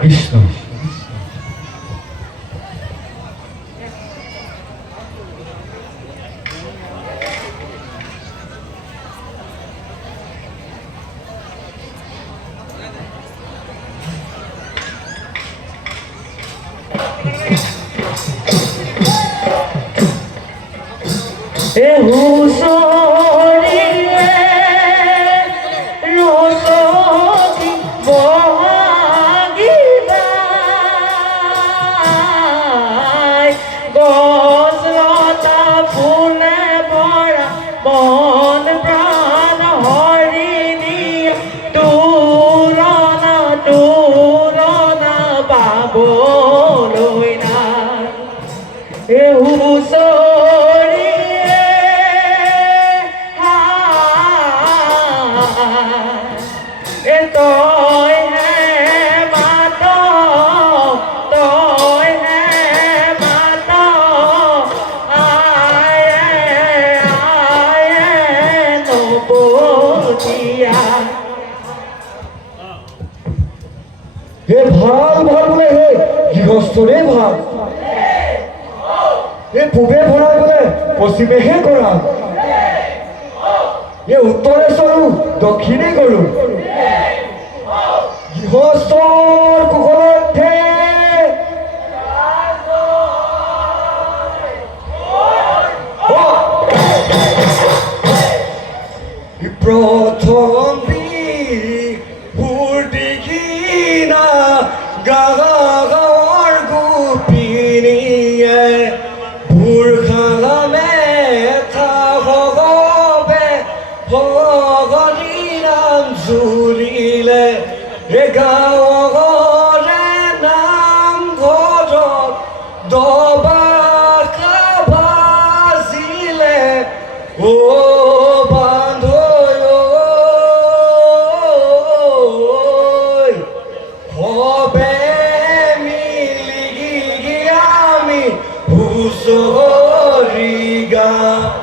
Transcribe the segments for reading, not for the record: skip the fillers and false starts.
কৃষ্ণ এ হুসরি রোসকি বহাগিবাই গছলতা ফুলে ভরা মন প্রাণ হরিণী তুলনা পাবলৈ নাই এ হুসরি tôi है bato tôi है bato ai no botia হে ভাল ভাল বোলে হে গৃহস্থৰে ভাল হে পূবে ভৰাই বোলে পশ্চিমেহে কৰা হে উত্তৰে চৰু দক্ষিণে গৰু গৃহস্থৰ কুশলতে প্ৰথম বিহুৰ দিনা গাঁৱৰ গোপিনীয়ে বুঢ়া মেথা ভগৱে ভগনী নাম জুৰিলে গাঁৱৰে নামঘৰত দবাকা বাজিলে ও বান্ধৈ হবে মিলি আমি হুঁচৰি গাম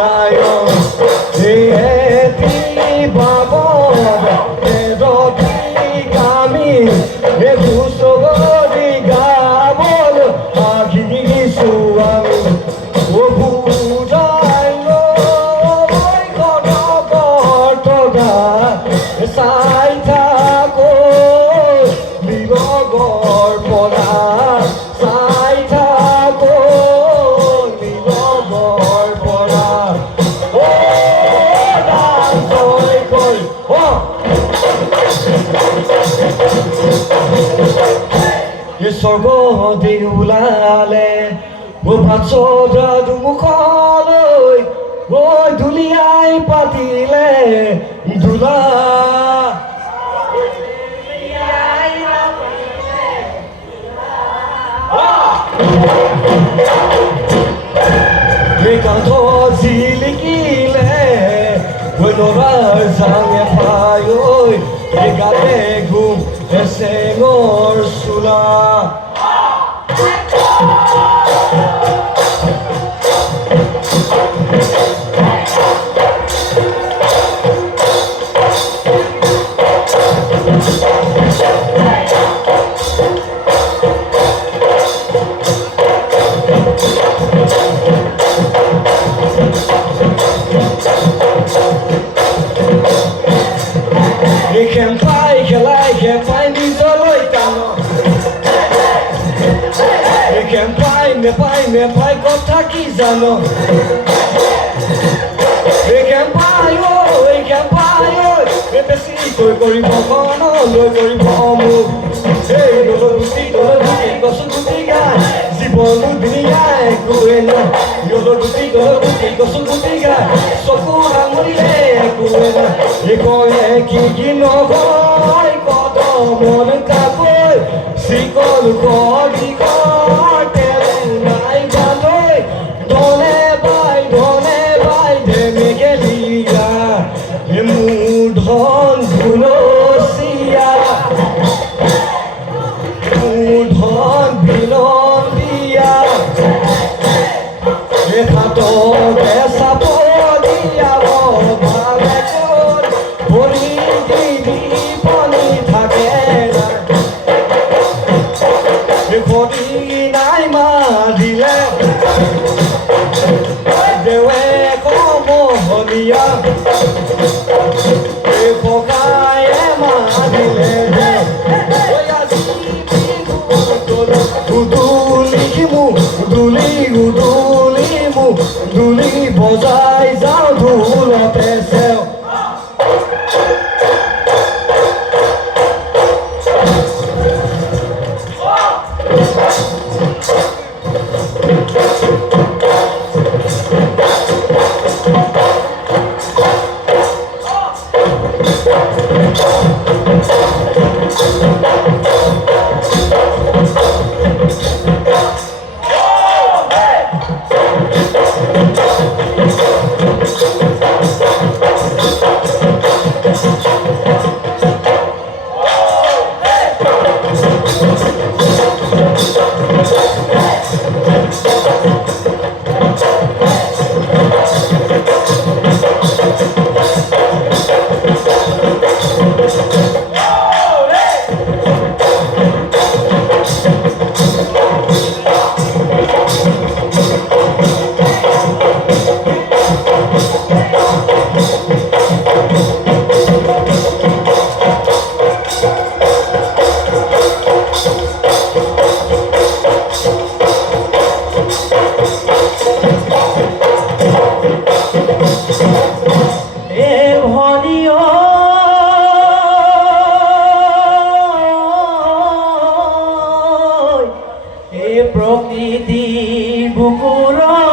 নায়ক এটি বাবদ এরতি গামি এ দুসগরি গাবল আগিছো আমি ও বুঝাইল ওই কটকা চাই থাকো নিরগর পরা চাই থাকো নিরগর পরা ও ডাক্তর কই ও স্বর্গ দেউলালে ও ভাষা মুখলৈ ঐ দুলিয়াই পাতিলে দুলা কাঁধ জিলিকিলে ওই নৰাৰ জাঙে পাই ঐ গাতে ঘুম এচেঙৰ চোলা খেপাই নিজলৈ টানো মেপাই কথা কি জানো বেছিকৈ কৰিব মনলৈ কৰিব মোক এই গুটি গছ গুটি গাই জীৱনো ধুনীয়াই একোৱে নাই গুটি গছ গুটি গাই চকু আঙুলিলে একোৱে নাই কয়ে কি নহয় কদমৰ কাকৈ চিকল কৰি নাই বালৈ ধনে বাই ধেমেগেলিয়া মোৰ ধন ধুলচিয়া মোৰ ধন বিলম্বিয়া হাততে চাপ দিয়া ভালে ভৰি দি পানী থাকে ভৰি নাই মাৰিলে দেৱে কমহলীয়া ককায়ে মাৰিলে দুলি বজাই যাওঁ ঢোলতে চেও প্ৰকৃতিৰ বুকুৰত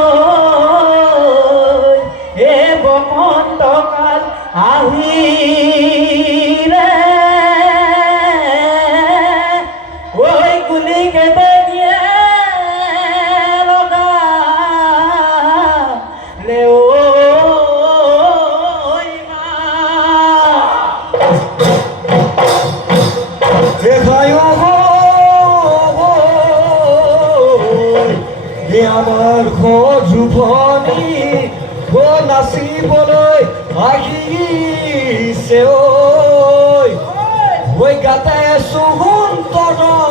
বসন্তকাল আহিলে ঐ কুলি কেতেকীয়ে লগালে আমাৰ খোঁজ ভনি আহিবলৈ আহিছে ঐ হৈ গাতে সুগন্ধৰণি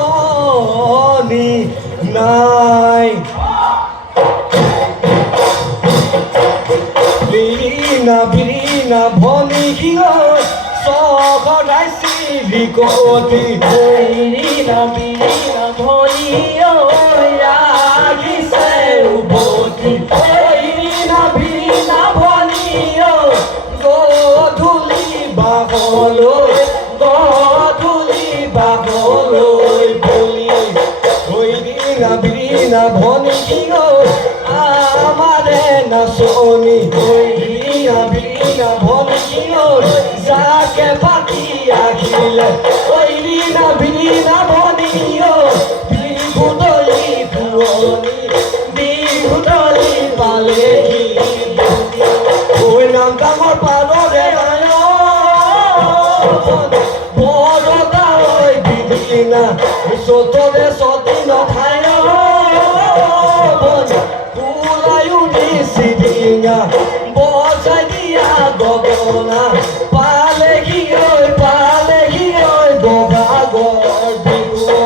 নাই বিৰিণা ভনী কিয় চহৰাইছি লিকতি বিৰিণা ভনী ঐ আহিছে উভতি বিৰিণা ভনী গধূলি বাহলৈ বলি বিৰিণা ভনী কিয় আমাৰে নাচনি বিৰিণা ভনী কিয় যাকে পাতি আহিলে বিৰিণা ভনী বিহুদলি পুৰণি বিহুদলি পালেহি ঐ নাম ডাঙৰ পাৰৰে বৰদা ঐ বিৰিণা চতৰে ছদিন ঠাই ওলায়ো দিছি ডিঙা বজাই দিয়া গগনা পালেহি ঐ বগাগৰ বিহু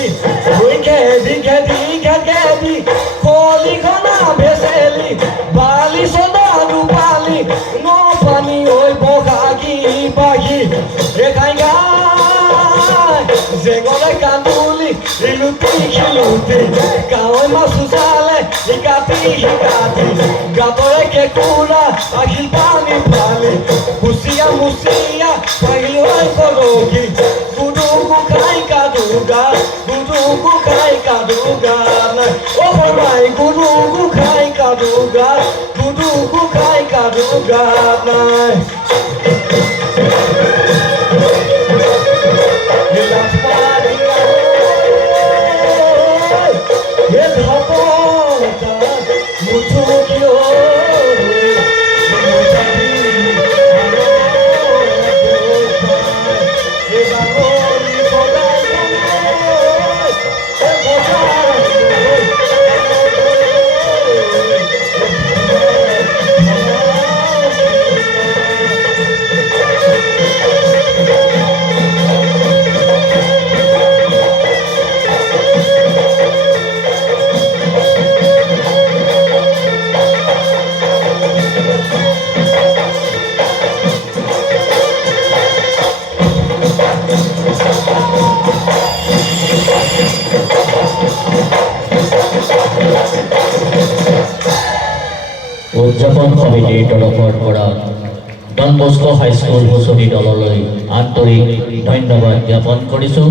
খেদি ওই খেদি খেদি খেদি খলি খনা ভেসেলি বালি সদা রূপালি ন পানি ওই বখাগি পাখি এখাই গায় জেগলে কান্দুলি ইলুতি খিলুতি গাঁৱে মাছো চালে শিকাতি শিকাতি গাতৰে কেঁকুৰা আহিল পানী ফালি মুচিয়া মুচিয়া পাহিল হৈ কলকি গুডুগু খাই কাদুগা গুডুগু খাই কাদুগা নাই অ বৰমাই গুডুগু খাই কাদুগা গুডুগু খাই কাদুগা নাই উদযাপন সমিতিৰ তৰফৰ পৰা ডন বস্কো হাইস্কুল হুঁচৰি দললৈ আন্তৰিক ধন্যবাদ জ্ঞাপন কৰিছোঁ।